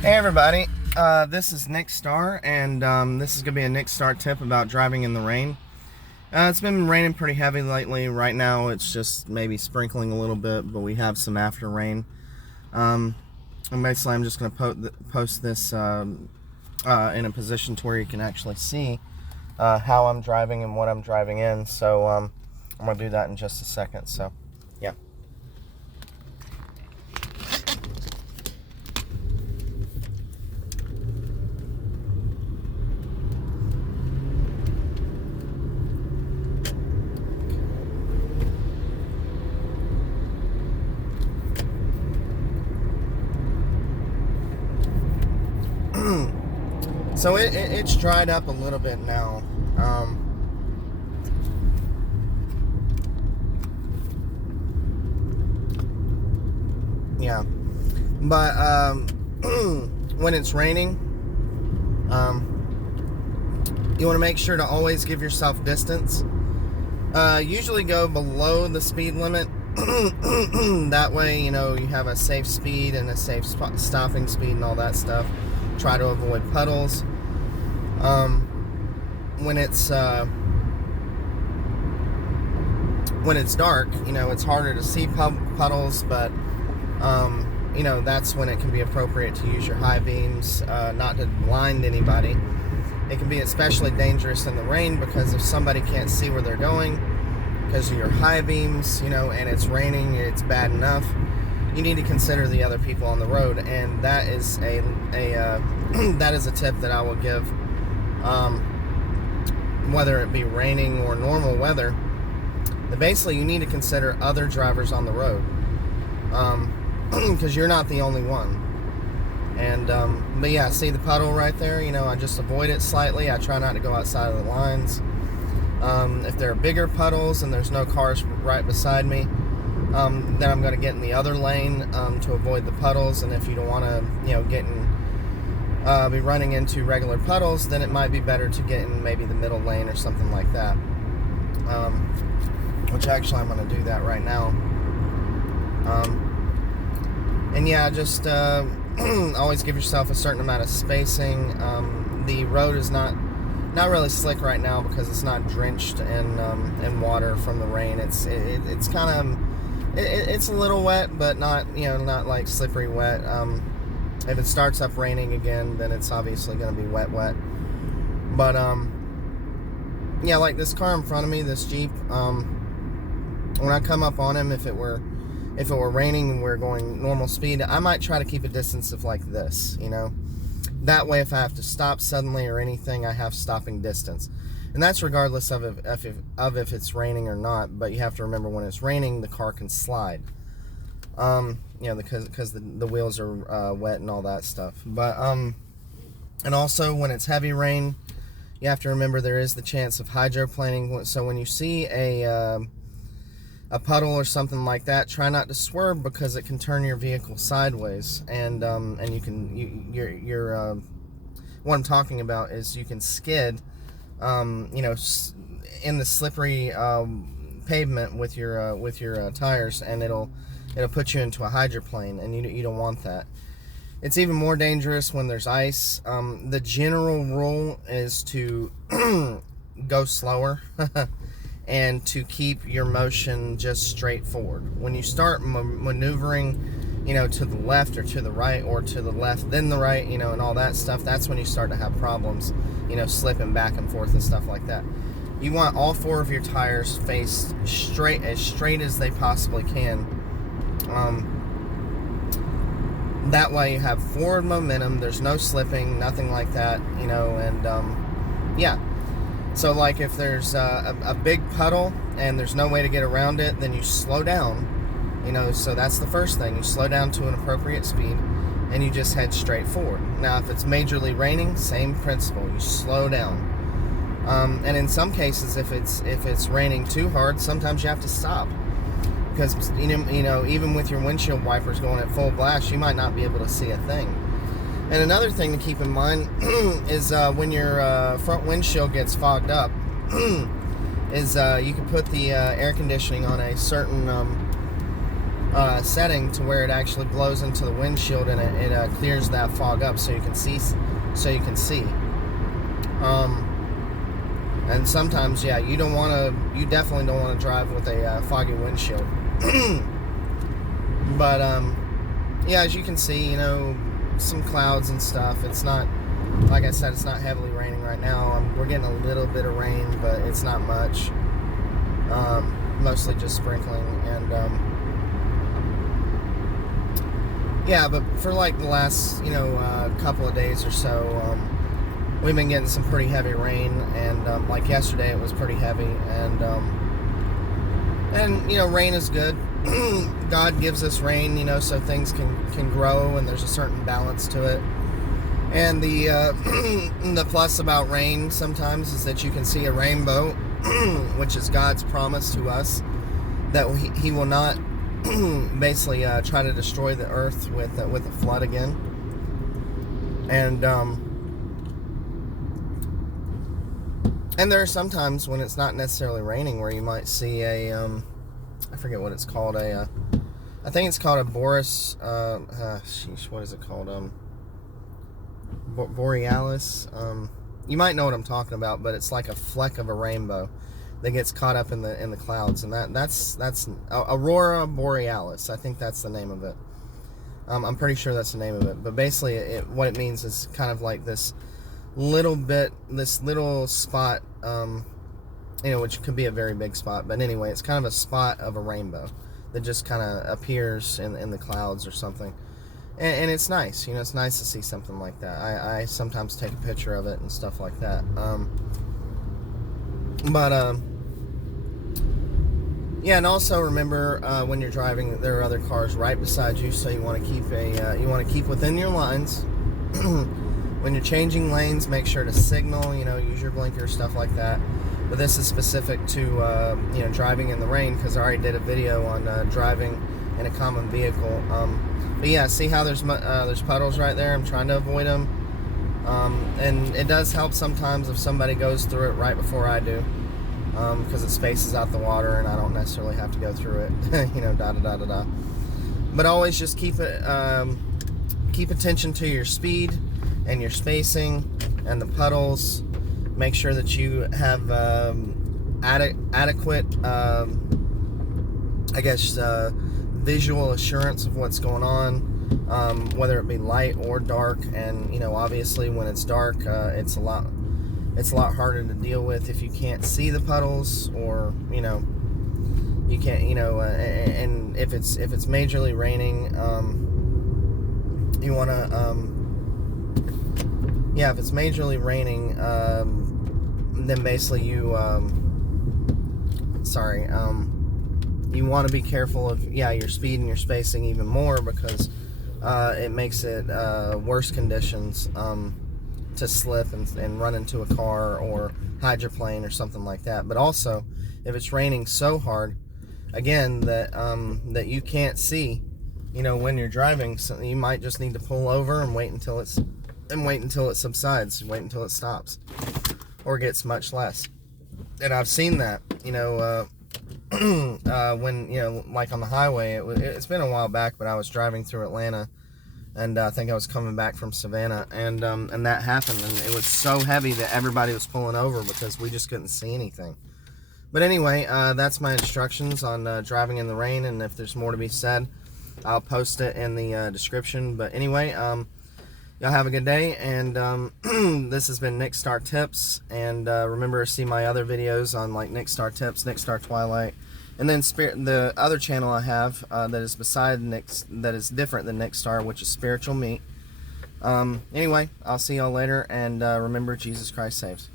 Hey everybody, this is NickStar, and this is going to be a NickStar tip about driving in the rain. It's been raining pretty heavy lately. Right now it's just maybe sprinkling a little bit, but we have some after rain. And basically I'm just going to post this in a position to where you can actually see how I'm driving and what I'm driving in. So I'm going to do that in just a second. So yeah. So it's dried up a little bit now. Yeah, but when it's raining, you want to make sure to always give yourself distance. Usually go below the speed limit. That way, you know, you have a safe speed and a safe stopping speed and all that stuff. Try to avoid puddles. When it's dark, you know, it's harder to see puddles, but you know, that's when it can be appropriate to use your high beams, not to blind anybody. It can be especially dangerous in the rain because if somebody can't see where they're going because of your high beams, you know, and it's raining, it's bad enough. You need to consider the other people on the road, and that is a that is a tip that I will give, whether it be raining or normal weather. Basically, you need to consider other drivers on the road, because you're not the only one. And but yeah, see the puddle right there? You know, I just avoid it slightly. I try not to go outside of the lines. If there are bigger puddles and there's no cars right beside me, then I'm going to get in the other lane to avoid the puddles. And if you don't want to, you know, be running into regular puddles, then it might be better to get in maybe the middle lane or something like that. Which actually I'm going to do that right now. And yeah, just always give yourself a certain amount of spacing. The road is not really slick right now because it's not drenched in water from the rain. It's kind of it's a little wet, but not, you know, not like slippery wet. If it starts up raining again, then it's obviously going to be wet. But yeah, like this car in front of me, this Jeep. When I come up on him, if it were raining and we're going normal speed, I might try to keep a distance of like this, you know. That way, if I have to stop suddenly or anything, I have stopping distance. And that's regardless of if it's raining or not. But you have to remember, when it's raining, the car can slide. You know, because the wheels are wet and all that stuff. But and also when it's heavy rain, you have to remember there is the chance of hydroplaning. So when you see a puddle or something like that, try not to swerve because it can turn your vehicle sideways, and what I'm talking about is you can skid, you know, in the slippery pavement with your tires, and it'll put you into a hydroplane, and you don't want that. It's even more dangerous when there's ice. The general rule is to go slower. And to keep your motion just straight forward. When you start maneuvering, you know, to the left or to the right, or to the left then the right, you know, and all that stuff, that's when you start to have problems, you know, slipping back and forth and stuff like that. You want all four of your tires faced straight as they possibly can. That way you have forward momentum, there's no slipping, nothing like that, you know, and yeah. So like if there's a big puddle and there's no way to get around it, then you slow down, you know. So that's the first thing. You slow down to an appropriate speed and you just head straight forward. Now if it's majorly raining, same principle. You slow down. And in some cases, if it's raining too hard, sometimes you have to stop. Because you know, even with your windshield wipers going at full blast, you might not be able to see a thing. And another thing to keep in mind is when your front windshield gets fogged up, is you can put the air conditioning on a certain setting to where it actually blows into the windshield and it clears that fog up so you can see. And sometimes, yeah, you definitely don't want to drive with a foggy windshield. But yeah, as you can see, some clouds and stuff. It's not, like I said, it's not heavily raining right now. We're getting a little bit of rain, but it's not much. Mostly just sprinkling. And yeah, but for like the last couple of days or so, we've been getting some pretty heavy rain, and like yesterday it was pretty heavy, and rain is good. God gives us rain, so things can grow, and there's a certain balance to it. And the the plus about rain sometimes is that you can see a rainbow, which is God's promise to us that He will not basically try to destroy the earth with a flood again. And there are some times when it's not necessarily raining where you might see a, I forget what it's called, I think it's called a Boris, what is it called, Borealis, you might know what I'm talking about, but it's like a fleck of a rainbow that gets caught up in the clouds, and that's Aurora Borealis, I think that's the name of it. I'm pretty sure that's the name of it, but basically what it means is kind of like this little spot, which could be a very big spot, but anyway, it's kind of a spot of a rainbow that just kind of appears in the clouds or something, and it's nice. It's nice to see something like that. I sometimes take a picture of it and stuff like that. Yeah, and also remember when you're driving, there are other cars right beside you, so you want to keep within your lines. When you're changing lanes, make sure to signal, use your blinker, stuff like that. But this is specific to, driving in the rain, because I already did a video on driving in a common vehicle. But yeah, see how there's puddles right there? I'm trying to avoid them. And it does help sometimes if somebody goes through it right before I do, because it spaces out the water and I don't necessarily have to go through it, But always just keep attention to your speed and your spacing and the puddles. Make sure that you have adequate, visual assurance of what's going on, whether it be light or dark. And obviously when it's dark, it's a lot harder to deal with if you can't see the puddles, or you can't, and if it's majorly raining, you want to if it's majorly raining, then basically you want to be careful of your speed and your spacing even more, because it makes it worse conditions to slip and run into a car or hydroplane or something like that. But also, if it's raining so hard, again, that you can't see, when you're driving, so you might just need to pull over and wait until it subsides, wait until it stops, or gets much less. And I've seen that, when, like on the highway, it's been a while back, but I was driving through Atlanta, and I think I was coming back from Savannah, and that happened, and it was so heavy that everybody was pulling over because we just couldn't see anything. But anyway, that's my instructions on driving in the rain, and if there's more to be said, I'll post it in the description. But anyway, y'all have a good day, and this has been NickStar Tips, and remember to see my other videos on like NickStar Tips, NickStar Twilight, and then the other channel I have that is that is different than NickStar, which is Spiritual Meat. Anyway, I'll see y'all later, and remember, Jesus Christ saves.